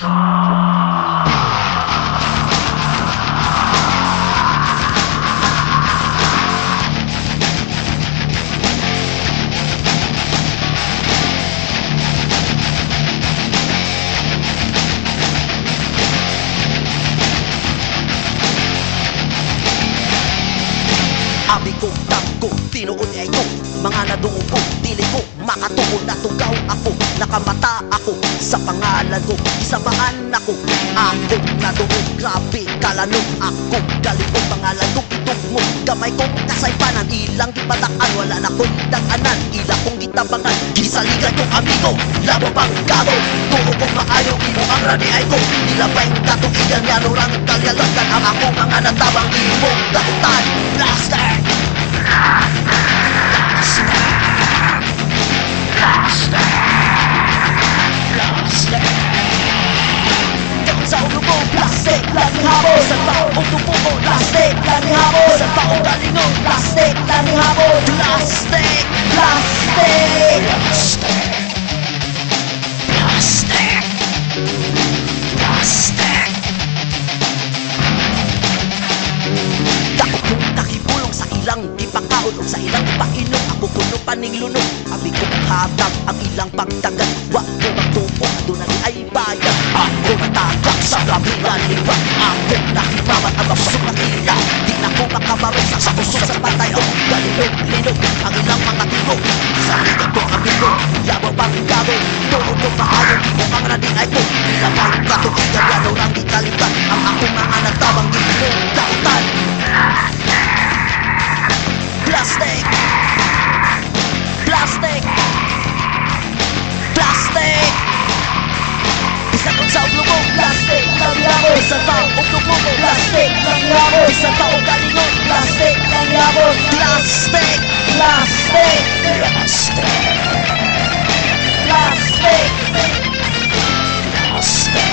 Abi ko, tap ko, tinuon ay ko, mga nadugo ko, dili ko, makatuon na tugaw ako, nakamata ako, sa pangalan ko, isabaan ako nadugo, grabe, kalanong ako, galipong pangalan ko, itugmo, gamay kong kasaypanan, ilang gipatakan, wala na ko'y daganan, ilang kong gitabangan, gisaligan kong amigo, labo pang gago, tuho kong maayo, imo ang rani ay ko, nilabay katukigan, yanurang kalyalangan, ang ako mga natabang imong dakutan, blaster! Sa ulo mo, plastic, lani hapon. Sa taong tubo mo, plastic, lani hapon. Sa taong galingon, plastic, lani hapon. Plastic, plastic, plastic, plastic. Dako kong nakibulong sa ilang ipakaon o sa ilang ipainom. Ako kuno paning lunok, abi kong hatag ang ilang pagdagan. Wa ko magtuong, adunay ay bayan. Ako matagak sa kabilan iba. Ako nahimamat ang mapasok ng ila. Di na ko makabarong sa kusok sa patay. O galilog, linog, ang ilang mga tigog. Sa ligat ko ang bilog, yabaw pang gago. Tuho ko maayon, imo ang rading ay ko. Ilamang katukigan, yanaw lang di kalimutan. Ang akong mga natabang ginong dautan. Plastic, plastic, plastic. Isang kong sa ulo mo, plastic, nangyabon. Isang taong ulo mo, plastic, nangyabon. Isang taong galingon, plastic, nangyabon. Plastic, plastic, plastic, plastic, plastic.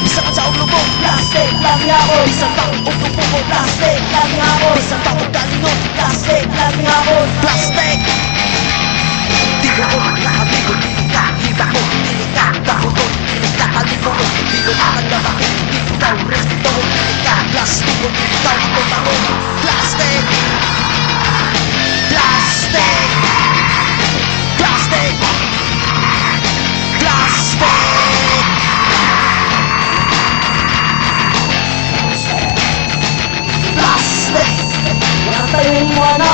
Isang sa ulo mo, plastic, nangyabon. Isang taong ulo mo, plastic, nangyabon. Isang taong galingon, plastic, nangyabon. Plastic. Di mo ko nakamigo, dili ka, hiba ko, dili ka, kahulon, dili ka, talikon, dili ka, nabakit, dili ka, respeto, dili ka, plastic, dili ka, ito bangon. Plastic. Plastic. Plastic. Plastic. Plastic! Wala tayong iwana!